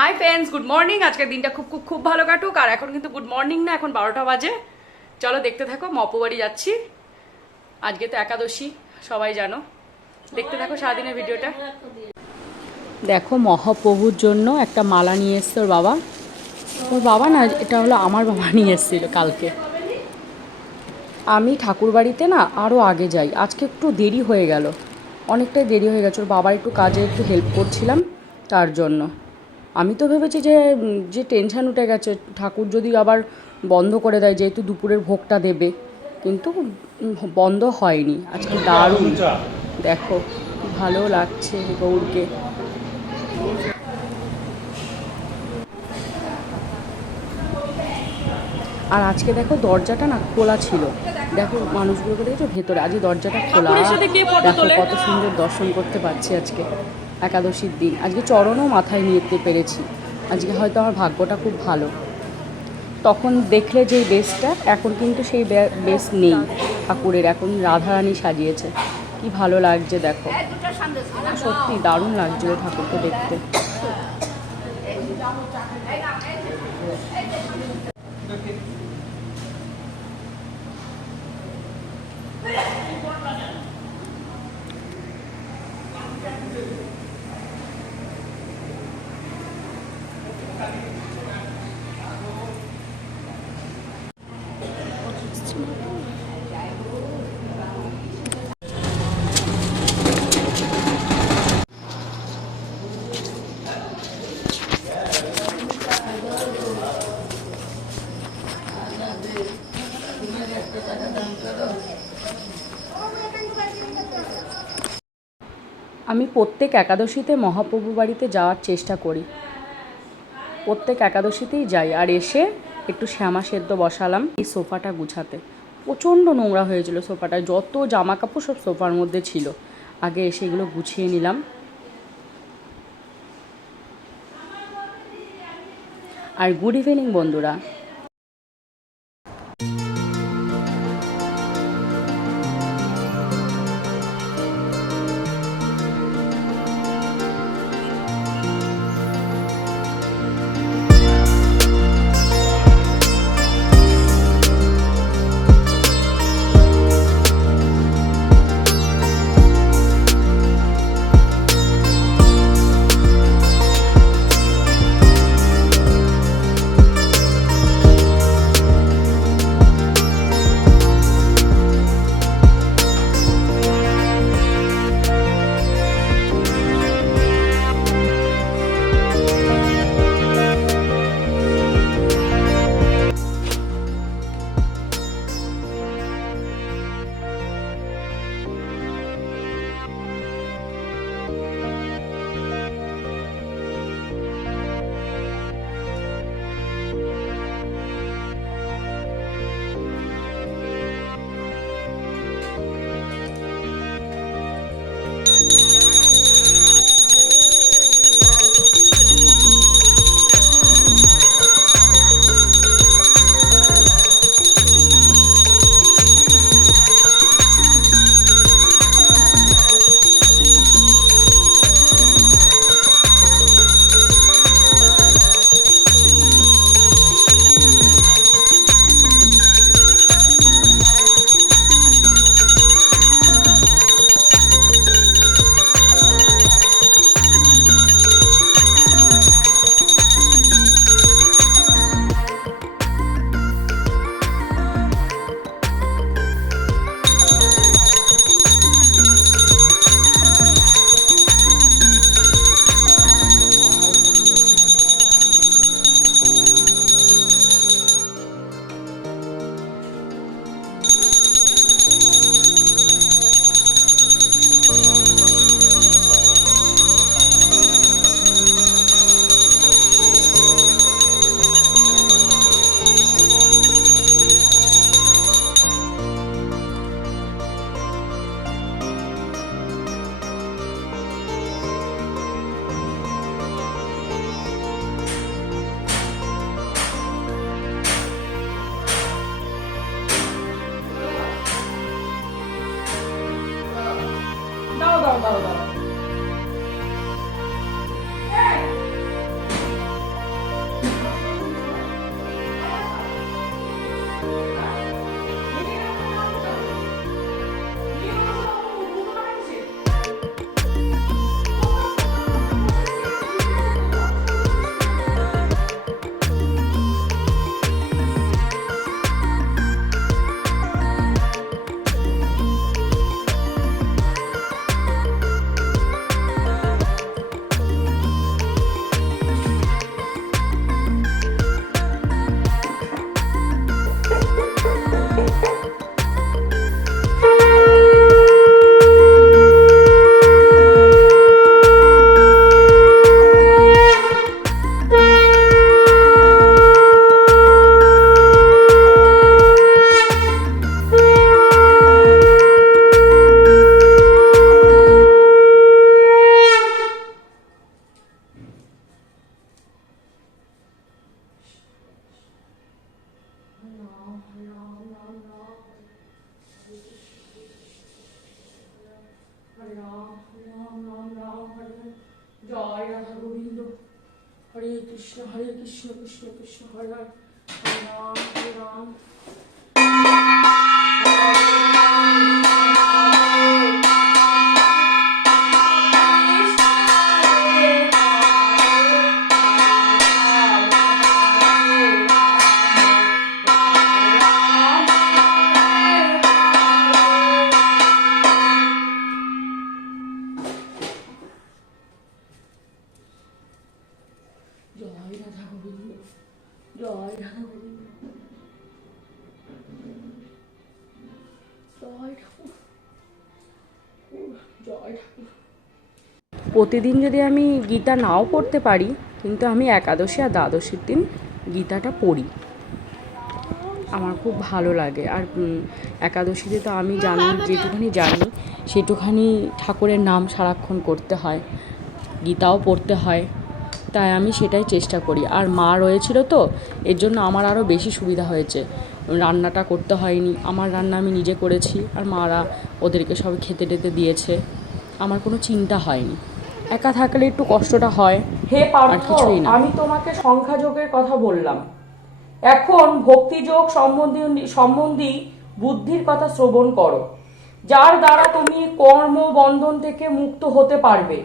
Hi friends, good morning. আজকের দিনটা খুব খুব খুব ভালো কাটুক। আর এখন কিন্তু গুড মর্নিং না, এখন 12টা বাজে। চলো দেখতে থাকো, মপো বাড়ি যাচ্ছি। আজকে তো একাদশী, সবাই জানো। দেখতে থাকো সারাদিনের ভিডিওটা। দেখো, মহাপ্রভুর জন্য একটা মালা নিয়ে এসছে ওর বাবা। ওর বাবা না, এটা হলো আমার বাবা নিয়ে এসেছিল কালকে। আমি ঠাকুর বাড়িতে না আরও আগে যাই, আজকে একটু দেরি হয়ে গেল, অনেকটাই দেরি হয়ে গেছে। ওর বাবার একটু কাজে একটু হেল্প করছিলাম, তার জন্য। আমি তো ভেবেছি যে টেনশান উঠে গেছে, ঠাকুর যদি আবার বন্ধ করে দেয়, যেহেতু দুপুরের ভোগটা দেবে, কিন্তু বন্ধ হয়নি। আজকে দারুণ, দেখো ভালো লাগছে গৌরকে। আর আজকে দেখো দরজাটা না খোলা ছিল, দেখো মানুষগুলোকে দেখছো ভেতরে, আজকে দরজাটা খোলা। দেখো কত সুন্দর দর্শন করতে পারছি আজকে একাদশীর দিন। আজকে চরণও মাথায় নিতে পেরেছি। আজকে হয়তো আমার ভাগ্যটা খুব ভালো। তখন দেখলে যেই বেশটা, এখন কিন্তু সেই বেশ নেই ঠাকুরের, এখন রাধারানী সাজিয়েছে। কি ভালো লাগছে দেখো, সত্যি দারুণ লাগছিল ঠাকুরকে দেখতে। আমি প্রত্যেক একাদশীতে মহাপ্রভু বাড়িতে যাওয়ার চেষ্টা করি, প্রত্যেক একাদশীতেই যাই। আর এসে একটু শ্যামা সেদ্ধ বসালাম এই সোফাটা গুছাতে। প্রচণ্ড নোংরা হয়েছিল সোফাটা, যত জামা কাপড় সব সোফার মধ্যে ছিল। আগে এসে এগুলো গুছিয়ে নিলাম। আর গুড ইভিনিং বন্ধুরা। হরে কৃষ্ণ কৃষ্ণ কৃষ্ণ হরে হরে, হরে রাম হরে রাম। জয় রাধা গোবিন্দ, জয় রাধা গোবিন্দ, জয় ঠাকুর, জয় ঠাকুর। প্রতিদিন যদি আমি গীতা নাও পড়তে পারি, কিন্তু আমি একাদশী আর দ্বাদশীর দিন গীতাটা পড়ি, আমার খুব ভালো লাগে। আর একাদশীতে তো আমি জানি, যেটুখানি জানি সেটুখানি ঠাকুরের নাম সারাক্ষণ করতে হয়, গীতাও পড়তে হয়, তাই আমি সেটাই চেষ্টা করি। আর মা রয়েছিল তো, এর জন্য আমার আরও বেশি সুবিধা হয়েছে, রান্নাটা করতে হয়নি, আমার রান্না আমি নিজে করেছি, আর মারা ওদেরকে সব খেতে টেতে দিয়েছে, আমার কোনো চিন্তা হয়নি। একা থাকলে একটু কষ্টটা হয়। হে পার্থ, আমি তোমাকে সংখ্যাযোগের কথা বললাম, এখন ভক্তিযোগ সম্বন্ধী বুদ্ধির কথা শ্রবণ করো, যার দ্বারা তুমি কর্ম বন্ধন থেকে মুক্ত হতে পারবে।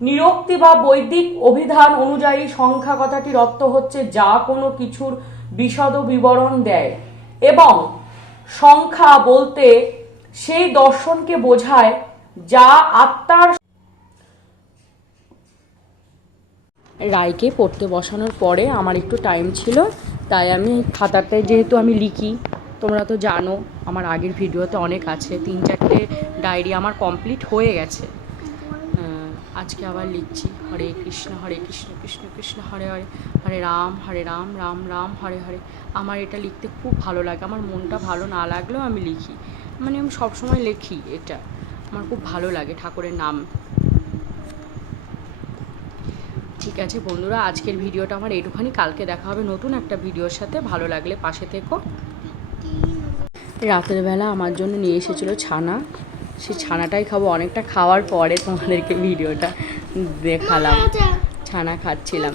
নিরক্তি বা বৈদিক অভিধান অনুযায়ী সংখ্যা কথাটির অর্থ হচ্ছে যা কোনো কিছুর বিশদ বিবরণ দেয়, এবং সংখ্যা বলতে সেই দর্শনকে বোঝায় যা আত্মার। রায়কে পড়তে বসানোর পরে আমার একটু টাইম ছিল, তাই আমি খাতাটায় যেহেতু আমি লিখি, তোমরা তো জানো আমার আগের ভিডিওতে অনেক আছে, 3-4টে ডায়েরি আমার কমপ্লিট হয়ে গেছে, আজকে আবার লিখছি। হরে কৃষ্ণ কৃষ্ণ কৃষ্ণ হরে হরে, হরে রাম রাম রাম হরে হরে। আমার এটা লিখতে খুব ভালো লাগে, আমার মনটা ভালো না লাগলেও আমি লিখি, মানে আমি সবসময় লিখি, এটা আমার খুব ভালো লাগে ঠাকুরের নাম। ঠিক আছে বন্ধুরা, আজকের ভিডিওটা আমার এইটুখানি, কালকে দেখা হবে নতুন একটা ভিডিওর সাথে, ভালো লাগলে পাশে থেকো। রাতের বেলা আমার জন্য নিয়ে এসেছিলো ছানা, সেই ছানাটাই খাবো। অনেকটা খাওয়ার পরে তোমাদেরকে ভিডিওটা দেখালাম, ছানা খাচ্ছিলাম।